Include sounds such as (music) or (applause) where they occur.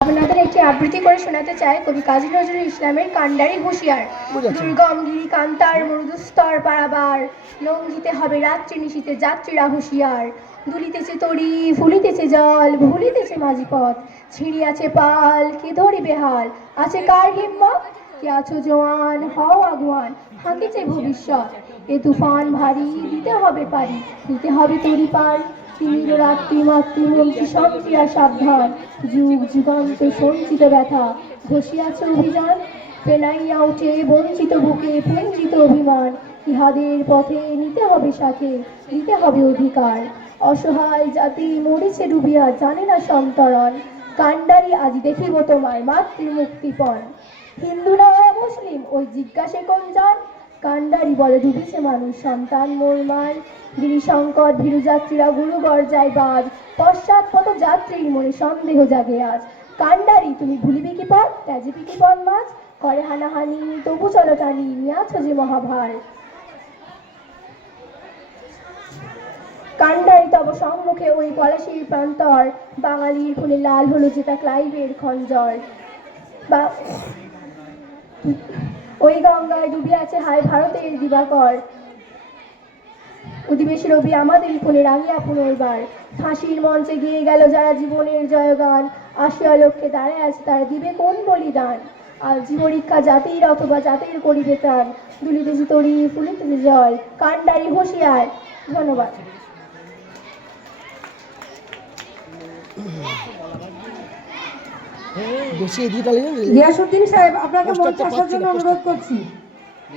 আপনাদের একটি আবৃত্তি করে শোনাতে চাই কবি কাজী নজরুল ইসলামের কান্ডারি হুঁশিয়ার। দুর্গম গিরি কান্তার মৃদুস্তর পারাবার লঙ্ঘিতে হবে রাত্রি নিশীতে যাত্রীরা হুঁশিয়ার। দুলিতেছে তরি ফুলিতেছে জল ভুলিতেছে মাঝি পথ ছিঁড়িয়াছে পাল কে ধরিবে হাল? আছে কার হিম্মত? কে আছো জোয়ান? হও আগুয়ান হাঁকিছে ভবিষ্যৎ। এ তুফান ভারী দিতে হবে পারি দিতে হবে তরি পার। তীর রাত্রি মাতৃ মন্ত্রী সন্ত্রীরা সাবধান। যুগ যুগান্ত সঞ্চিত ব্যথা অভিযান বঞ্চিত বুকে অভিমান। ইহাদের পথে নিতে হবে সাথে দিতে হবে অধিকার। অসহায় জাতি মরিছে ডুবিয়া, জানে না সন্তরণ। কাণ্ডারি আজ দেখিব তোমার মাতৃ মুক্তিপণ হিন্দু না মুসলিম, ওই জিজ্ঞাসে কোন জন? কাণ্ডারি বলে ডুবেছে মানুষ, সন্তান মোরমার গিরিশঙ্কর ভীরু যাত্রীরা গুরু গর্জায় বাজ। পশ্চাৎ পথ যাত্রীর মনে সন্দেহ জাগে আজ। কান্ডারি, তুমি ভুলিবে কি পথ? ত্যাজিবি কি পথ মাছ করে হানাহানি, তবু চলো টানি, নিয়াছ যে মহাভার। কান্ডারি তব সম্মুখে ওই পলাশির প্রান্তর। বাঙালির ফুলে লাল হলো যেটা ক্লাইভের খঞ্জর। বা ওই গঙ্গায় ডুবে আছে হায় ভারতের দিবাকর। অধিবেশী রবি আমাদের কোণে রাঙিয়া পুনর্বার ফাঁসির মঞ্চে গিয়ে গেল যারা জীবনের জয়গান। আসিয়া লক্ষ্যে দাঁড়ায় আছে তারা দিবে কোন বলিদান? আর জীবরীক্ষা জাতির অথবা জাতির করিবে তান দুলিতেছে তরি ফুলিতেছে জল কাণ্ডারি হুঁশিয়ার। ধন্যবাদ। (clears throat) দিই তাহলে গিয়াসুদ্দিন সাহেব আপনাকে মঞ্চে আসার জন্য অনুরোধ করছি।